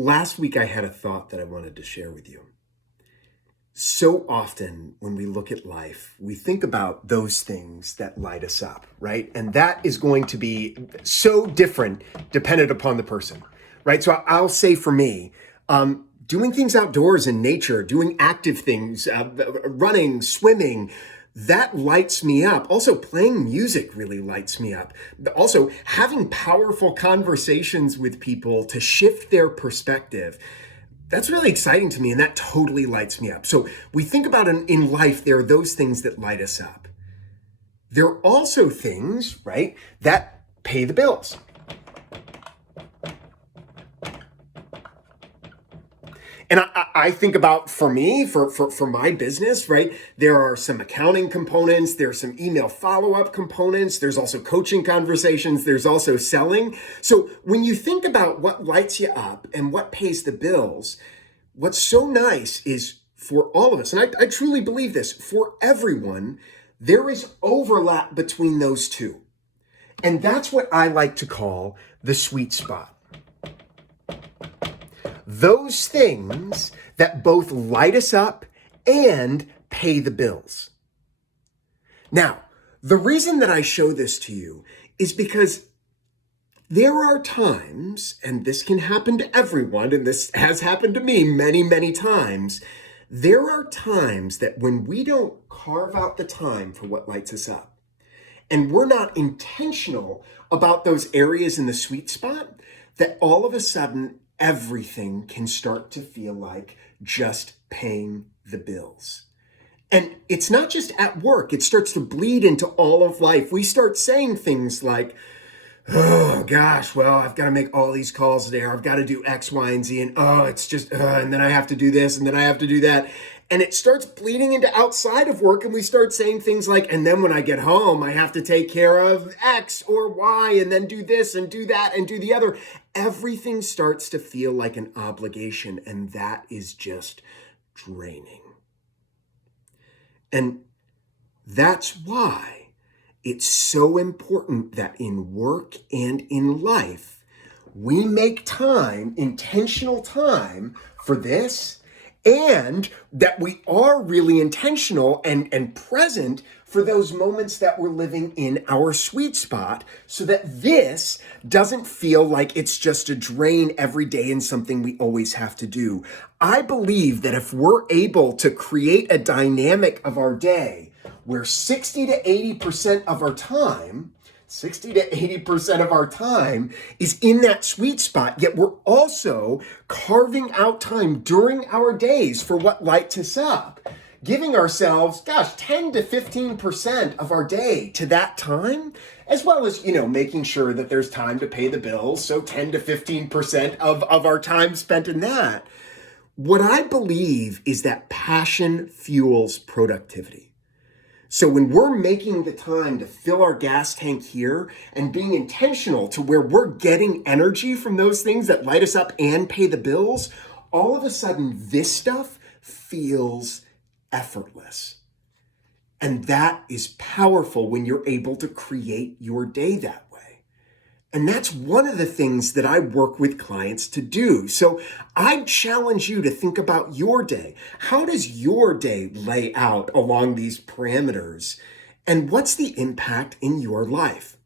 Last week, I had a thought that I wanted to share with you. So often, when we look at life, we think about those things that light us up, right? And that is going to be so different dependent upon the person, right? So I'll say for me, doing things outdoors in nature, doing active things, running, swimming, that lights me up. Also, playing music really lights me up. Also, having powerful conversations with people to shift their perspective. That's really exciting to me, and that totally lights me up. So we think about in life, there are those things that light us up. There are also things, right, that pay the bills. And I think about, for me, for my business, right, there are some accounting components, there's some email follow-up components, there's also coaching conversations, there's also selling. So when you think about what lights you up and what pays the bills, what's so nice is for all of us, and I truly believe this, for everyone, there is overlap between those two. And that's what I like to call the sweet spot. Those things that both light us up and pay the bills. Now, the reason that I show this to you is because there are times, and this can happen to everyone, and this has happened to me many, many times, there are times that when we don't carve out the time for what lights us up, and we're not intentional about those areas in the sweet spot, that all of a sudden everything can start to feel like just paying the bills. And it's not just at work, it starts to bleed into all of life. We start saying things like, oh gosh, well, I've got to make all these calls today, or I've got to do X, Y, and Z, and it's just, and then I have to do this, and then I have to do that. And it starts bleeding into outside of work, and we start saying things like, and then when I get home, I have to take care of X or Y, and then do this and do that and do the other. Everything starts to feel like an obligation, and that is just draining. And that's why it's so important that in work and in life, we make time, intentional time for this, and that we are really intentional and present for those moments that we're living in our sweet spot, so that this doesn't feel like it's just a drain every day and something we always have to do. I believe that if we're able to create a dynamic of our day where 60 to 80% of our time is in that sweet spot, yet we're also carving out time during our days for what lights us up, giving ourselves, 10 to 15% of our day to that time, as well as, making sure that there's time to pay the bills, so 10 to 15% of our time spent in that. What I believe is that passion fuels productivity. So when we're making the time to fill our gas tank here and being intentional to where we're getting energy from those things that light us up and pay the bills, all of a sudden this stuff feels effortless. And that is powerful when you're able to create your day that way. And that's one of the things that I work with clients to do. So I challenge you to think about your day. How does your day lay out along these parameters? And what's the impact in your life?